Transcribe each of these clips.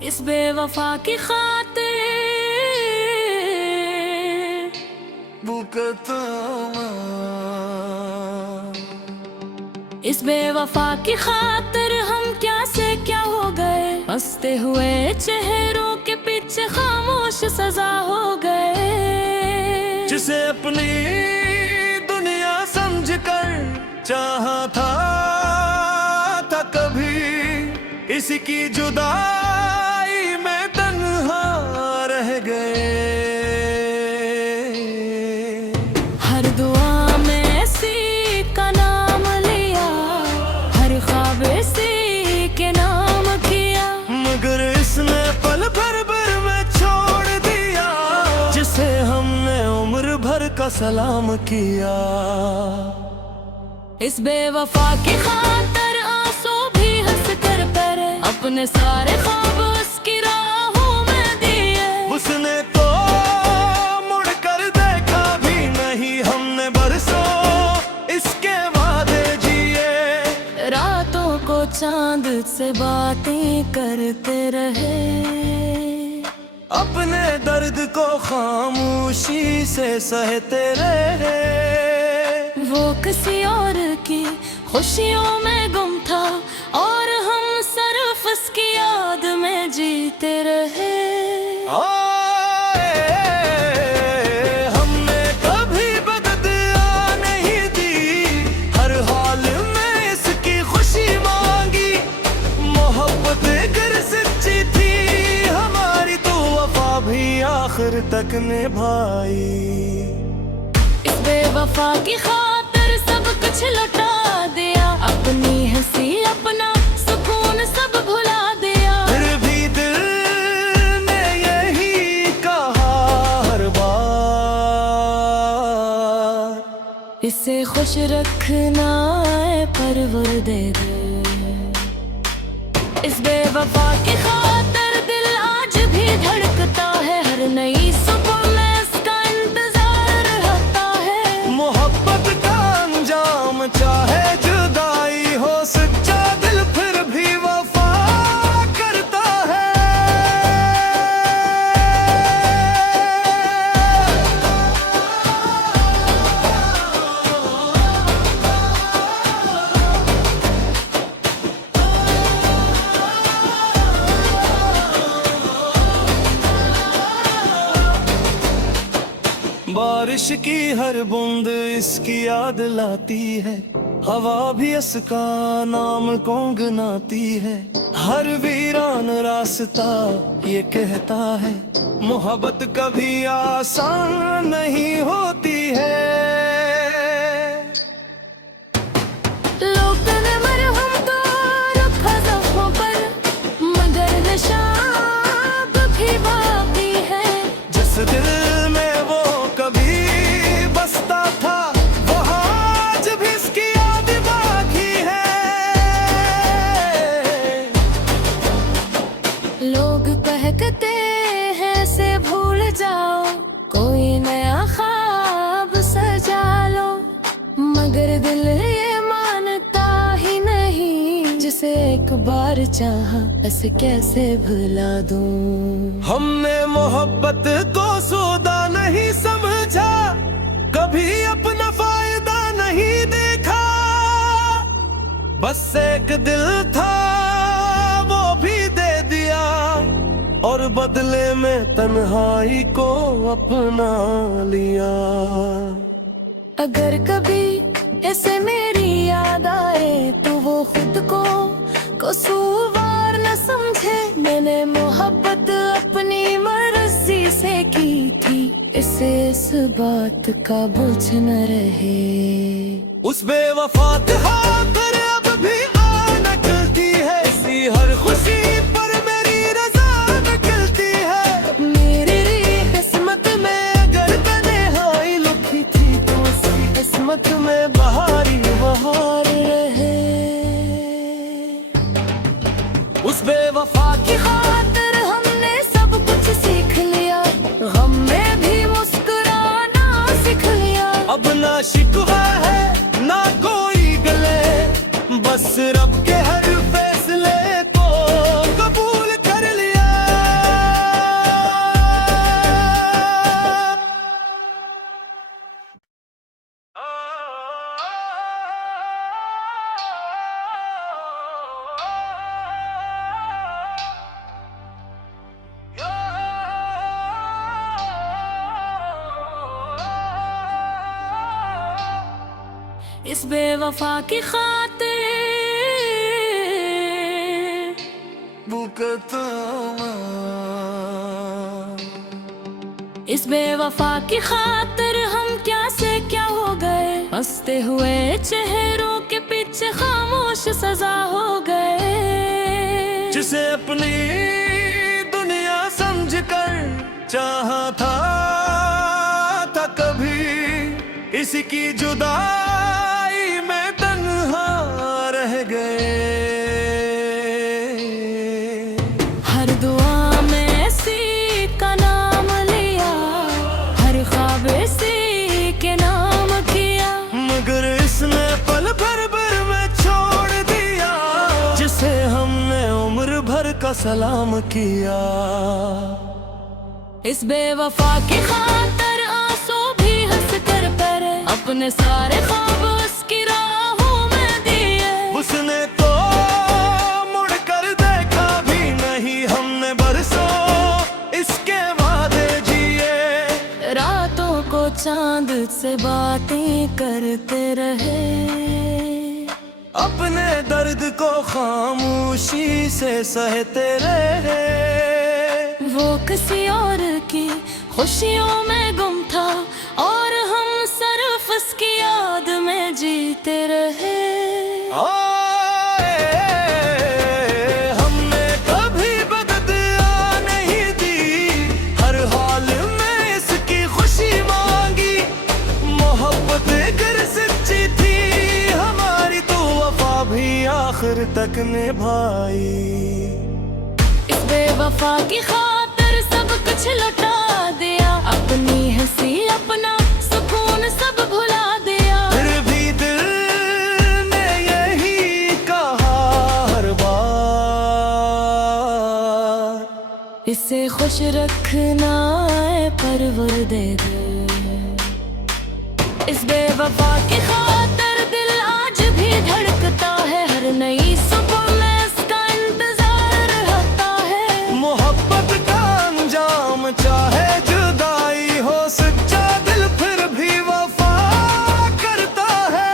इस बेवफा की खातिर इस बेवफा की खातिर हम क्या से क्या हो गए। हंसते हुए चेहरों के पीछे खामोश सजा हो गए। जिसे अपनी दुनिया समझकर चाहा था कभी, इसकी जुदाई में तन्हा रह गए। हर दुआ में सी का नाम लिया, हर ख्वाब सी के नाम किया, मगर इसने पल भर में छोड़ दिया जिसे हमने उम्र भर का सलाम किया। इस बेवफा की खातिर आंसू भी हंस कर परे, अपने सारे ख्वाब उसकी राहों में दिए। उसने तो मुड़ कर देखा भी नहीं, हमने बरसों इसके वादे जिए। रातों को चांद से बातें करते रहे, अपने दर्द को खामोशी से सहते रहे। वो किसी और की खुशियों में गुम था और हम सिर्फ उसकी याद में जीते रहे। हमने कभी बददुआ नहीं दी, हर हाल में इसकी खुशी मांगी। मोहब्बत अगर सच्ची थी हमारी तो वफा भी आखिर तक निभाई। इस बेवफा की खातिर सब कुछ लौटा दिया, अपनी हंसी अपना सुकून सब भुला दिया। फिर भी दिल ने यही कहा हर बार, इसे खुश रखना है परवरदिगार। इस बेवफा की खातिर दिल आज भी धड़कता है, हर नई सुबह में इसका इंतजार रहता है। मोहब्बत का अंजाम चाहे जुदाई हो, सच्चा दिल फिर भी वफा करता है। बारिश की हर बूंद इसकी याद लाती है, हवा भी इसका नाम गुनगुनाती है। हर वीरान रास्ता ये कहता है, मोहब्बत कभी आसान नहीं होती है। लोग ने मरहम तो रखा ज़ख्मों पर, मगर निशान भी बाकी है। जिस दिल में वो कभी बसता था, वो आज भी इसकी याद बाकी है। लोग कहते हैं से भूल जाओ, कोई नया ख्वाब सजा लो, मगर दिल ये मानता ही नहीं, जिसे एक बार चाहा ऐसे कैसे भुला दूं। हमने मोहब्बत को सौदा नहीं समझा, कभी अपना फायदा नहीं देखा। बस एक दिल था वो भी दे दिया, और बदले में तन्हाई को अपना लिया। अगर कभी ऐसे मेरी याद आए तो वो खुद को कसूरवार न समझे। मैंने मोहब्बत अपनी मर्जी से की थी, इसे इस बात का बोझ न रहे। उस बेवफा पर अब भी आना चलती है, इसी हर खुशी पर मेरी रजा निकलती है। मेरी किस्मत में अगर तन्हाई लिखी थी तो उसकी किस्मत में बहारी बहार रहे। उस बेवफा की खातिर हमने सब कुछ सीख लिया, गम में भी मुस्कुराना सीख लिया। अब ना शिकवा है ना कोई गले, बस रब के हर फैसले को कबूल कर लिया। इस बेवफा की खातिर इस बेवफा की खातिर हम क्या से क्या हो गए। हंसते हुए चेहरों के पीछे खामोश सजा हो गए। जिसे अपनी दुनिया समझकर चाहा था कभी, इसकी जुदाई में तन्हा रह गए। हर दुआ में ऐसी का नाम लिया, हर ख्वाब ऐसी के नाम किया, मगर इसने पल भर में छोड़ दिया जिसे हमने उम्र भर का सलाम किया। इस बेवफा की खातिर आंसू भी हंस कर परे, अपने सारे ख्वाब उसकी राहों में दिए। उसने तो मुड़कर देखा भी नहीं, हमने बरसों इसके वादे जिए। रातों को चांद से बातें करते रहे, अपने दर्द को खामोशी से सहते रहे। वो किसी और की खुशियों में गुम था और हम सिर्फ उसकी याद में जीते रहे। हमने कभी बददुआ नहीं दी, हर हाल में इसकी खुशी मांगी। मोहब्बत अगर सच्ची थी हमारी तो वफा भी आखिर तक निभाई। इस बेवफा की खातिर सब कुछ लुटा दिया, अपनी हंसी अपना सुकून सब भुला दिया। फिर भी दिल ने यही कहा हर बार, इसे खुश रखना है परवरदिगार। इस बेवफा की खातिर दिल आज भी धड़कता है, हर नई सुबह में इसका इंतजार रहता है। मोहब्बत का अंजाम चाहे जुदाई हो, सच्चा दिल फिर भी वफा करता है।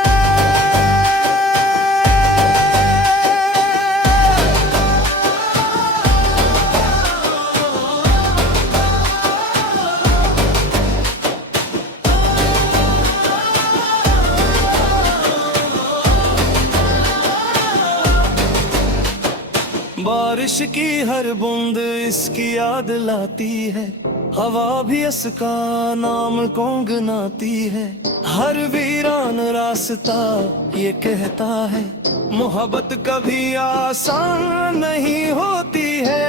बारिश की हर बूंद इसकी याद लाती है, हवा भी इसका नाम गुनगुनाती है। हर वीरान रास्ता ये कहता है, मोहब्बत कभी आसान नहीं होती है।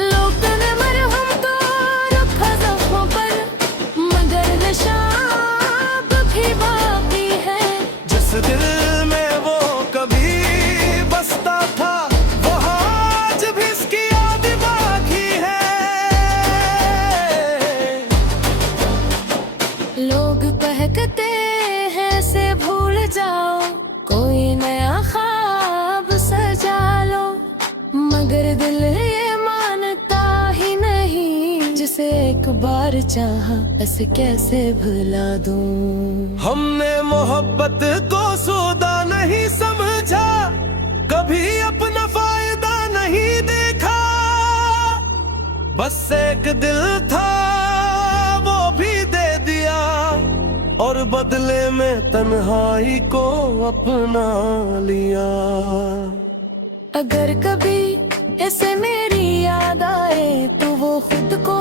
लोग तने मरहम तो रखा ज़ख्मों पर, मगर निशान भी बाकी है। जिस दिल में वो कभी बसता था वहाँ आज भी इसकी याद बाकी है। लोग कहते हैं से भूल जाओ, कोई नया ख्वाब सजा लो, मगर दिल ये मानता ही नहीं, जिसे एक बार चाहा ऐसे कैसे भुला दूं। हमने मोहब्बत को सौदा नहीं समझा, कभी अपना फायदा नहीं देखा। बस एक दिल था वो भी दे दिया, और बदले में तन्हाई को अपना लिया। अगर कभी ऐसे मेरी याद आए तो वो खुद को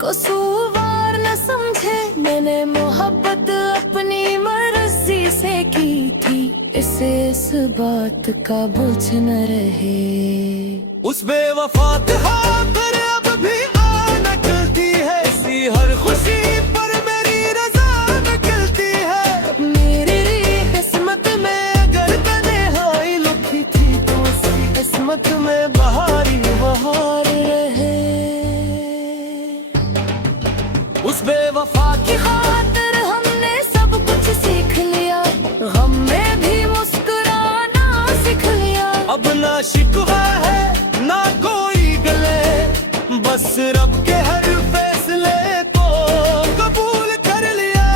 कसूरवार न समझे। मैंने मोहब्बत अपनी मर्जी से की थी, इसे इस बात का बोझ न रहे। उस बेवफा खातिर अब भी निकलती है, इसी हर खुशी पर मेरी रजा निकलती है। मेरी किस्मत में अगर तन्हाई लिखी थी तो उसी किस्मत में बहारी बहार रहे। उस बेवफा की खातिर हमने सब कुछ सीख लिया, गम में भी मुस्कुराना सीख लिया। अब ना शिकवा है ना कोई गले, बस रब के हर फैसले को कबूल कर लिया।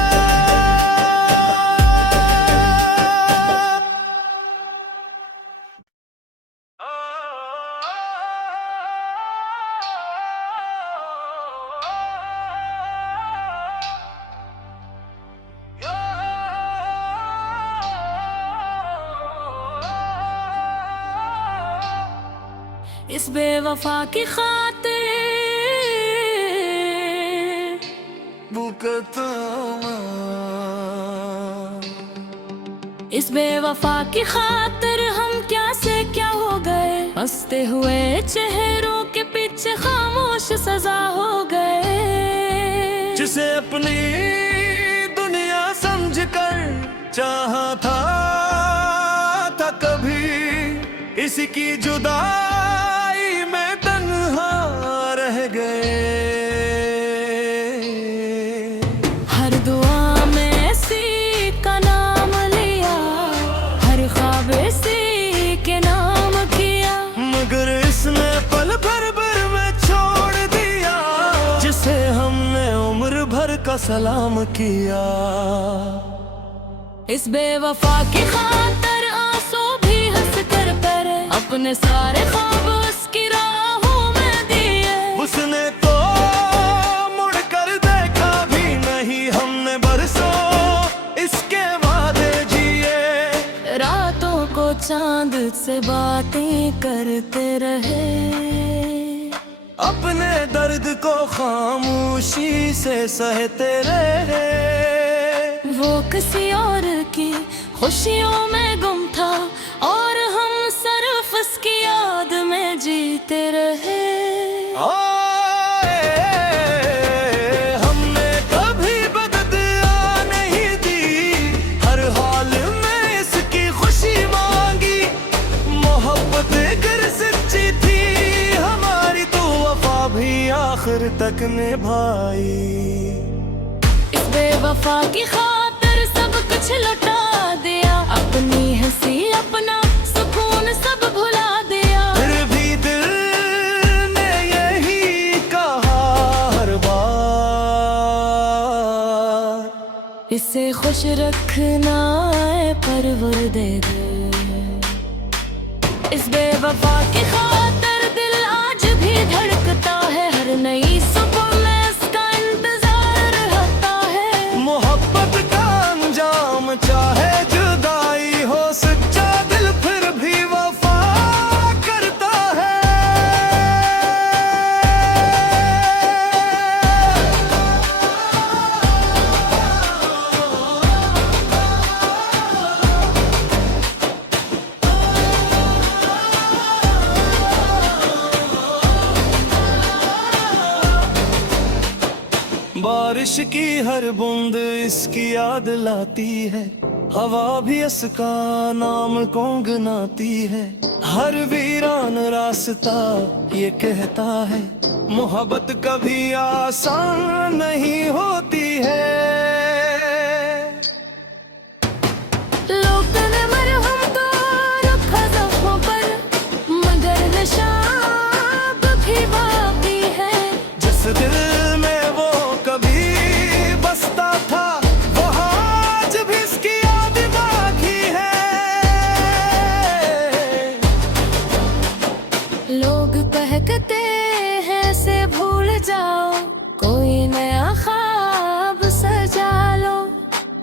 इस बेवफा की खातिर इस बेवफा की खातिर हम क्या से क्या हो गए, हंसते हुए चेहरों के पीछे खामोश सजा हो गए। जिसे अपनी दुनिया समझकर चाहा था कभी, इसी की जुदाई में तन्हा रह गए। हर दुआ में इसी का नाम लिया, हर ख्वाब इसी के नाम किया, मगर इसने पल भर में छोड़ दिया, जिसे हमने उम्र भर का सलाम किया। इस बेवफा की खातिर आंसू भी हंस कर करे, अपने सारे ख्वाब उसकी राहों में दिए। उसने तो मुड़कर देखा भी नहीं, हमने बरसों इसके वादे जिए। रातों को चांद से बातें करते रहे, अपने दर्द को खामोशी से सहते रहे। वो किसी और की खुशियों में गुम था और हम सिर्फ उसकी याद में जीते रहे। हमने कभी बददुआ नहीं दी, हर हाल में इसकी खुशी मांगी। मोहब्बत अगर सच्ची थी हमारी, तो वफा भी आखिर तक निभाई। इस बेवफा की खातिर सब कुछ लौटा दिया, अपनी हंसी अपना सुकून सब भुला दिया। फिर भी दिल ने यही कहा हर बार, इसे खुश रखना है परवरदिगार। इस बेवफा की खातिर दिल आज भी धड़कता है, हर नई सुबह में इसका इंतजार रहता है। मोहब्बत का अंजाम चाहे जुदाई हो, सच्चा दिल फिर भी वफा करता है। बारिश की हर बूंद इसकी याद लाती है, हवा भी इसका नाम गुनगुनाती है। हर वीरान रास्ता ये कहता है, मोहब्बत कभी आसान नहीं होती है। लोग ने मरहम तो रखा ज़ख्मों पर, मगर निशान भी बाकी है। जिस दिल में वो कभी बसता था, वो आज भी इसकी याद बाकी है। लोग कहते हैं से भूल जाओ, कोई नया ख्वाब सजा लो,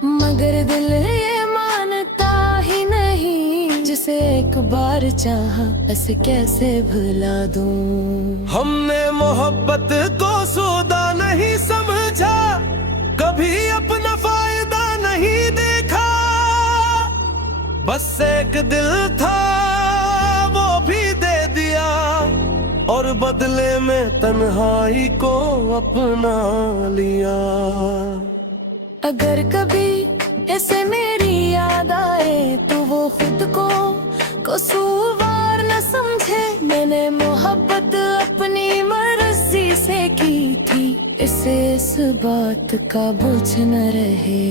मगर दिल ये मानता ही नहीं, जिसे एक बार चाहा बस कैसे भुला दूं। हमने मोहब्बत को सौदा नहीं समझा, कभी अपना फायदा नहीं देखा। बस एक दिल था वो भी दे दिया, और बदले में तन्हाई को अपना लिया। अगर कभी ऐसे मेरी याद आए, तो वो खुद को कसूरवार न समझे। मैंने मोहब्बत अपनी मर्जी से की थी, इसे इस बात का बोझ न रहे।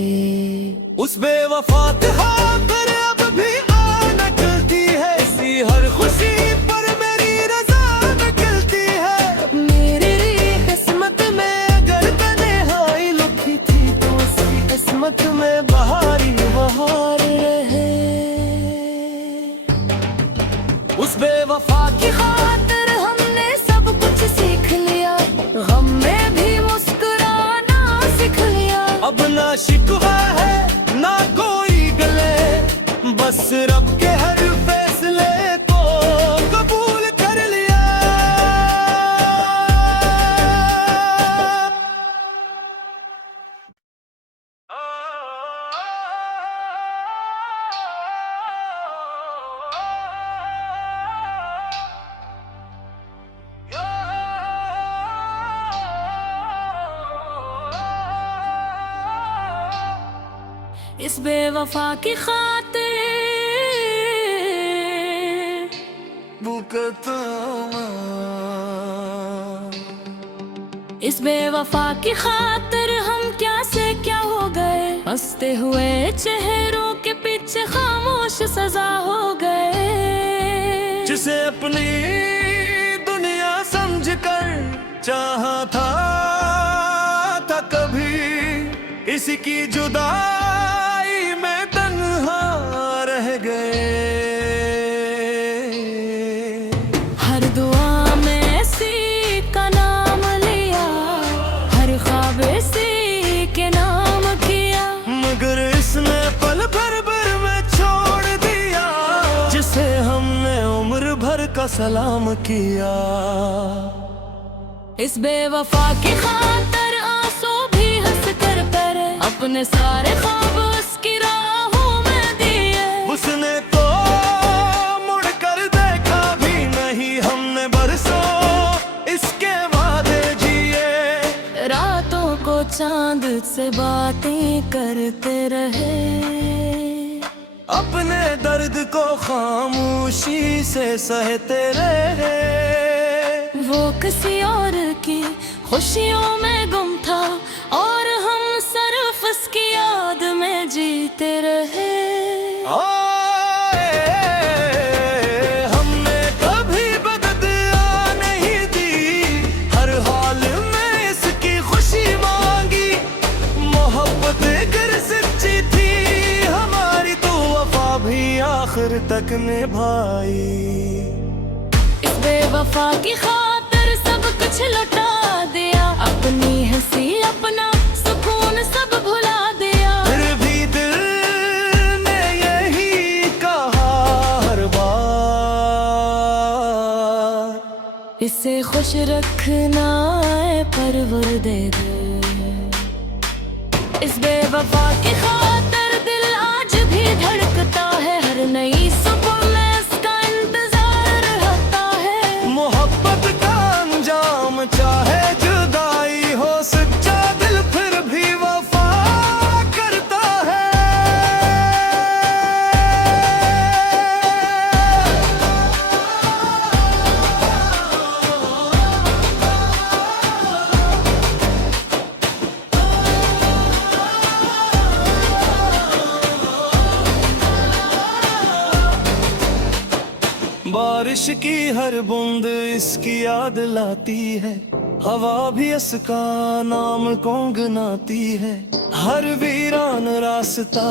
उस बेवफा पर अब भी आन निकलती है, इसी हर खुशी पर मेरी रजा निकलती है। मेरी किस्मत में अगर तन्हाई लिखी थी, तो उसकी किस्मत में बहारी बहार रहे। उस बेवफा की खातिर हमने सब कुछ सीख लिया, गम में भी मुस्कुराना सीख लिया। अब ना शिकवा है ना कोई गले, बस रब के हर फैसले को कबूल कर लिया। इस बेवफा की खातिर इस बेवफा की खातिर हम क्या से क्या हो गए, हंसते हुए चेहरों के पीछे खामोश सजा हो गए। जिसे अपनी दुनिया समझकर चाहा था कभी, इसकी जुदाई में तन्हा रह गए। हर दुआ में इसी का नाम लिया, हर ख्वाब इसी के नाम किया, मगर इसने पल भर में छोड़ दिया जिसे हमने उम्र भर का सलाम किया। इस बेवफा की खातिर आंसू भी हंस कर परे, अपने सारे ख्वाब उसकी राहों में दिए। उसने तो मुड़ कर देखा भी नहीं, हमने बरसों इसके वादे जिए। रातों को चांद से बातें करते रहे, अपने दर्द को खामोशी से सहते रहे। वो किसी और की खुशियों में गुम था और हम सिर्फ उसकी याद में जीते रहे। हमने कभी बददुआ नहीं दी, हर हाल में इसकी खुशी मांगी। मोहब्बत अगर सच्ची थी हमारी तो वफा भी आखिर तक निभाई। इस बेवफा की खातिर सब कुछ लौटा दिया, अपनी हंसी अपना सुकून सब भुला दिया। फिर भी दिल ने यही कहा हर बार, इसे खुश रखना है परवरदिगार। इस बेवफा की खातिर दिल आज भी धड़कता है, हर नई सुबह में इसका इंतजार रहता है। मोहब्बत का अंजाम चाहे जुदाई हो, सच्चा दिल फिर भी वफा करता है। बारिश की हर बूंद इसकी याद लाती है, हवा भी इसका नाम गुनगुनाती है। हर वीरान रास्ता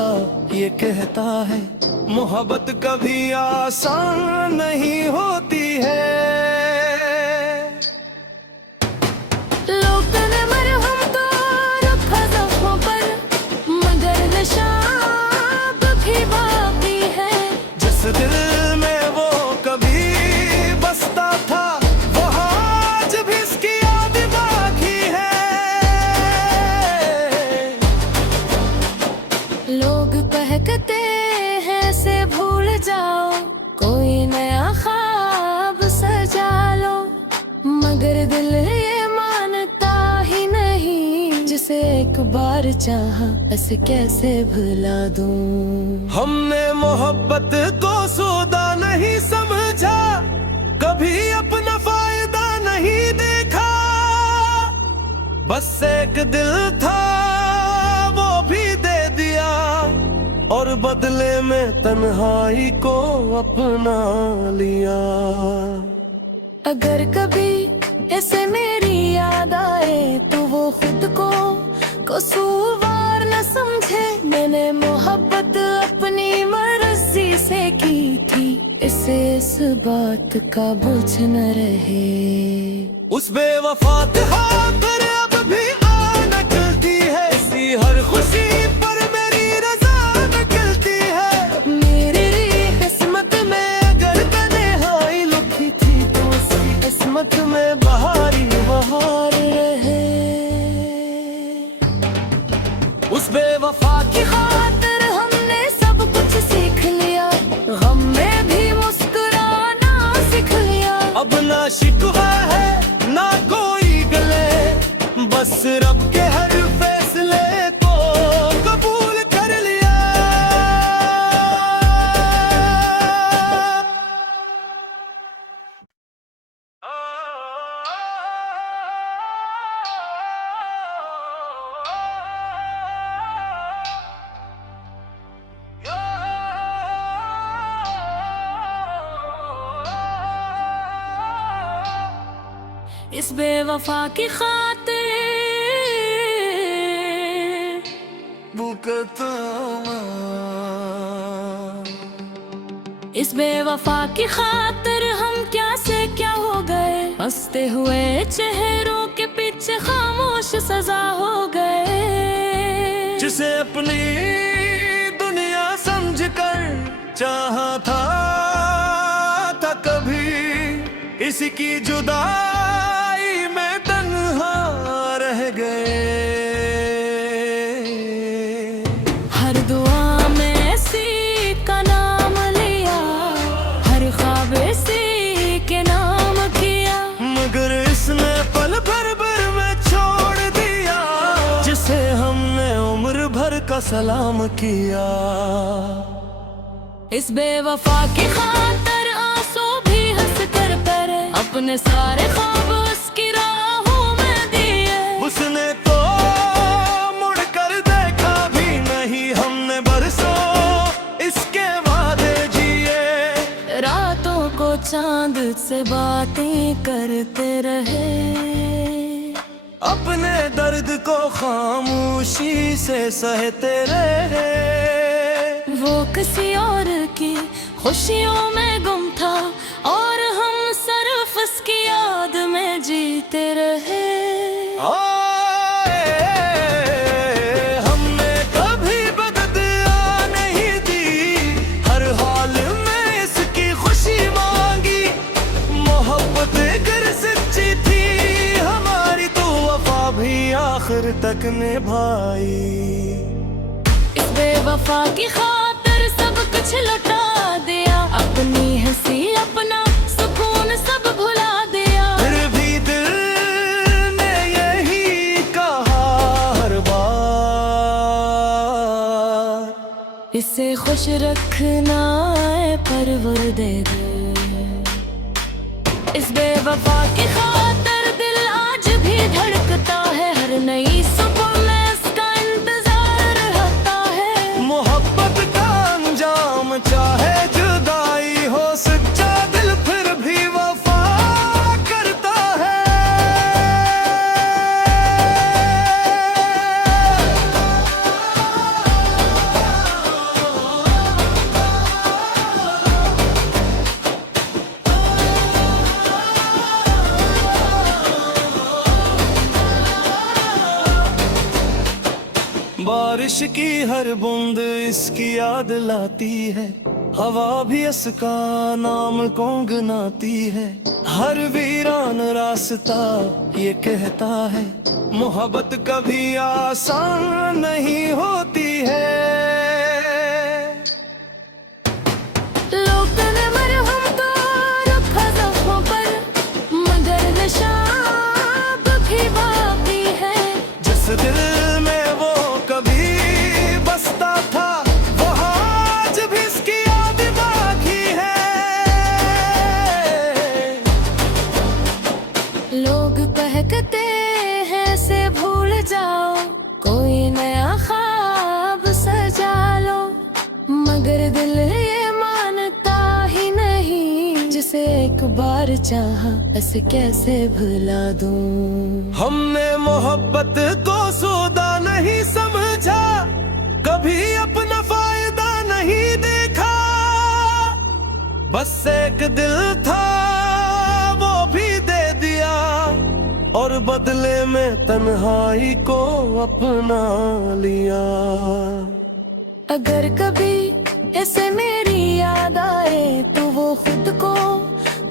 ये कहता है, मोहब्बत कभी आसान नहीं होती है। लोग तने मरहम तो रखा ज़ख्मों पर, मगर निशान भी बाकी है। जिस दिल में वो कभी बसता था, वहाँ आज भी इसकी याद बाकी है। लोग कहते हैं से भूल जाओ, कोई नया ख्वाब सजा लो, मगर दिल ये मानता ही नहीं, जिसे एक बार चाहा ऐसे कैसे भुला दूं। हमने मोहब्बत को सौदा नहीं समझा, कभी अपना फायदा नहीं देखा। बस एक दिल था वो भी दे दिया, और बदले में तन्हाई को अपना लिया। अगर कभी ऐसे मेरी याद आए तो वो खुद को कसूरवार न समझे। मैंने मोहब्बत अपनी मर्जी से की थी, इसे इस बात का बोझ न रहे। उस बेवफा के खातिर अब भी आना चलती है, इसी हर खुशी पर मेरी रजा निकलती है। मेरी किस्मत में अगर तन्हाई लिखी थी तो उसकी किस्मत में बहारी बहार रहे। उस बेवफा की खातिर हमने सब कुछ सीख लिया, गम में भी मुस्कुराना सीख लिया। अब ना शिकवा है ना कोई गले, इस बेवफा की खातिर इस बेवफा की खातिर हम क्या से क्या हो गए, हंसते हुए चेहरों के पीछे खामोश सजा हो गए। जिसे अपनी दुनिया समझकर चाहा था कभी, इसी की जुदाई में तन्हा रह गए। हर दुआ में इसी का नाम लिया, हर ख्वाब इसी के नाम किया, मगर इसने पल भर में छोड़ दिया जिसे हमने उम्र भर का सलाम किया। इस बेवफा की खातिर आंसू भी हंस कर करे, अपने सारे ख्वाब उसकी राहों में दिए। उसने तो मुड़कर देखा भी नहीं, हमने बरसों इसके वादे जिए। रातों को चांद से बातें करते रहे, अपने दर्द को खामोशी से सहते रहे। वो किसी और की खुशियों में गुम था और हम सिर्फ उसकी याद में जीते रहे। हमने कभी बददुआ नहीं दी, हर हाल में इसकी खुशी मांगी। मोहब्बत अगर सच्ची थी हमारी, तो वफा भी आखिर तक निभाई। इस बेवफा की खातिर सब कुछ लुटा दिया, अपनी हंसी अपना सुकून सब भुला दिया। फिर भी दिल ने यही कहा हर बार, इसे खुश रखना है परवरदिगार। इस बेवफा की खातिर दिल आज भी धड़कता है, हर नई सुबह में इसका इंतजार रहता है। मोहब्बत का अंजाम चाहे जुदाई हो, सच्चा दिल फिर भी वफा करता है। बारिश की हर बूंद इसकी याद लाती है, हवा भी इसका नाम गुनगुनाती है। हर वीरान रास्ता ये कहता है, मोहब्बत कभी आसान नहीं होती है। लोग तने मरहम तो रखा ज़ख्मों पर, मगर निशान भी बाकी है। जिस दिल में वो कभी बसता था, वहाँ आज भी इसकी याद बाकी है। लोग कहते हैं से भूल जाओ, कोई नया ख्वाब सजा लो, मगर दिल ये मानता ही नहीं, जिसे एक बार चाहा ऐसे कैसे भुला दूं। हमने मोहब्बत को सौदा नहीं समझा, कभी अपना फायदा नहीं देखा। बस एक दिल था वो भी दे दिया, और बदले में तन्हाई को अपना लिया। अगर कभी ऐसे मेरी याद आए, तो वो खुद को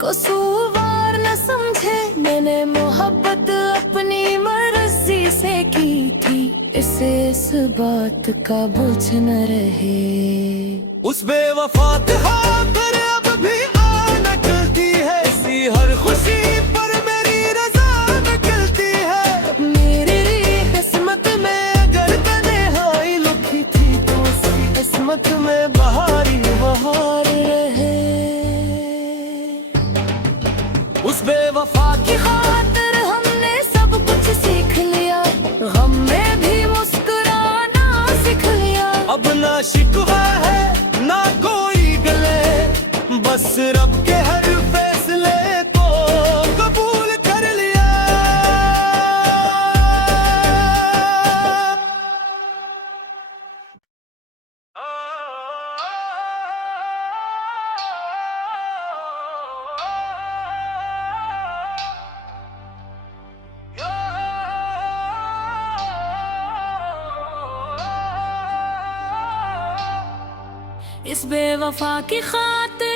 कसूरवार न समझे। मैंने मोहब्बत अपनी मर्जी से की थी, इसे इस बात का बोझ न रहे। उस बेवफा खातिर अब भी निकलती है, इसी हर खुशी पर मेरी रजा निकलती है। मेरी किस्मत में अगर तन्हाई लिखी थी, तो उसकी किस्मत में बहारी बहार रहे। उस बेवफा की खातिर हमने सब कुछ सीख लिया, गम में भी मुस्कुराना सीख लिया। अब ना शिकवा है ना कोई गले, बस रब के हर फैसले को कबूल कर लिया। इस बेवफा की खातिर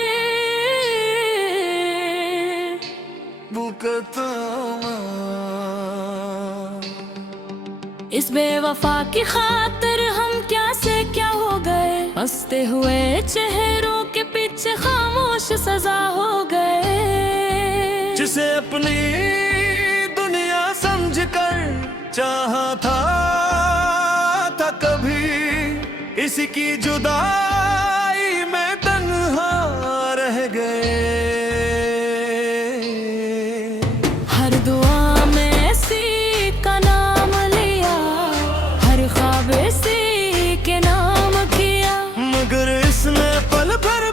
इस बेवफा की खातिर हम क्या से क्या हो गए, हंसते हुए चेहरों के पीछे खामोश सजा हो गए। जिसे अपनी दुनिया समझकर चाहा था कभी, इसकी जुदाई में तन्हा रह गए। हर दुआ में सी का नाम लिया, हर ख्वाब सी के नाम किया, मगर इसने पल भर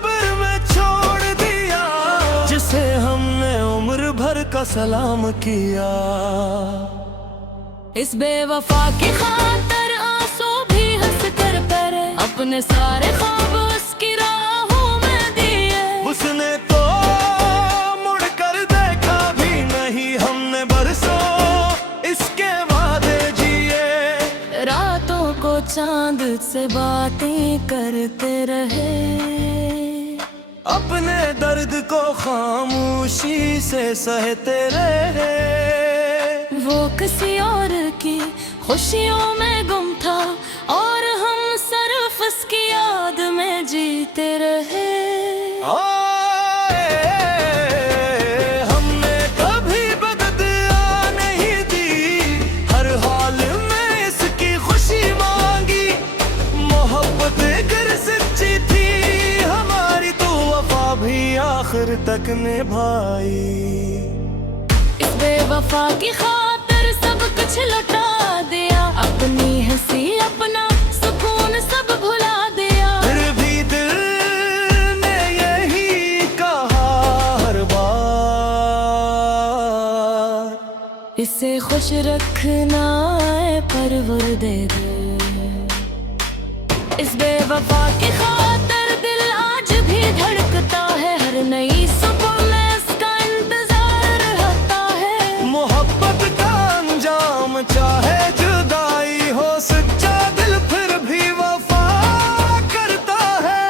में छोड़ दिया जिसे हमने उम्र भर का सलाम किया। इस बेवफा की खातिर आंसू भी हंस कर करे, अपने सारे ख्वाब उसकी राहों में दिए। उसने तो मुड़ कर देखा भी नहीं, हमने बरसों इसके वादे जिए। रातों को चांद से बातें करते रहे, अपने दर्द को खामोशी से सहते रहे। वो किसी और की खुशियों में गुम था और हम सिर्फ उसकी याद में जीते रहे। हमने कभी बददुआ नहीं दी, हर हाल में इसकी खुशी मांगी। मोहब्बत अगर सच्ची थी हमारी, तो वफा भी आखिर तक निभाई। इस बेवफा की खातिर सब कुछ लौटा दिया, अपनी हंसी अपना सुकून सब भुला दिया। फिर भी दिल ने यही कहा हर बार, इसे खुश रखना है परवरदिगार। इस बेवफा की खातिर दिल आज भी धड़कता है, हर नई सुबह में इसका इंतजार रहता है। मोहब्बत का अंजाम चाहे जुदाई हो, सच्चा दिल फिर भी वफा करता है।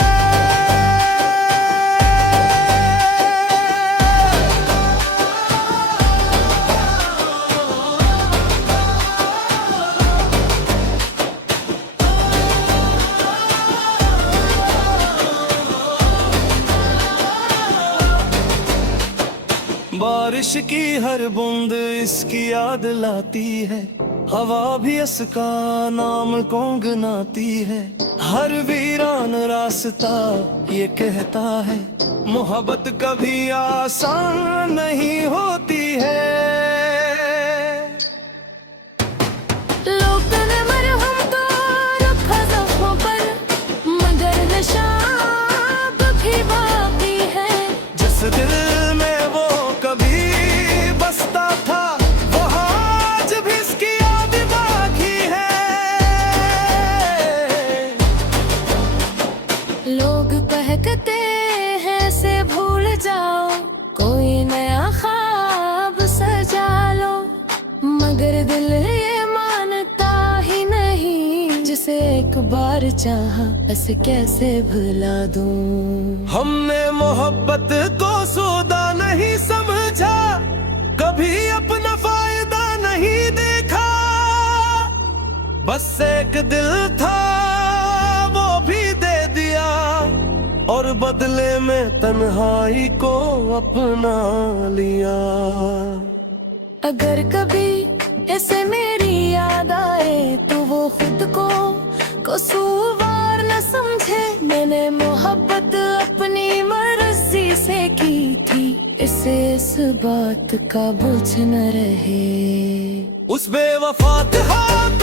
बारिश की हर बूंद इसकी याद लाती है, हवा भी इसका नाम गुनगुनाती है। हर वीरान रास्ता ये कहता है, मोहब्बत कभी आसान नहीं होती है। लोग ने मरहम तो रखा ज़ख्मों पर, मगर निशान भी बाकी है। जिस दिल में वो कभी बसता था, वो आज भी इसकी याद बाकी है। लोग कहते हैं से भूल जाओ, कोई नया ख्वाब सजा लो, मगर दिल ये मानता ही नहीं, जिसे एक बार चाहा ऐसे कैसे भुला दूं। हमने मोहब्बत को सौदा नहीं समझा, कभी अपना फायदा नहीं देखा। बस एक दिल था वो भी दे दिया, और बदले में तन्हाई को अपना लिया। अगर कभी ऐसे मेरी याद आए, तो वो खुद को कसूरवार न समझे। मैंने मोहब्बत अपनी मर्जी से की थी, इसे इस बात का बोझ न रहे। उस बेवफा हाथ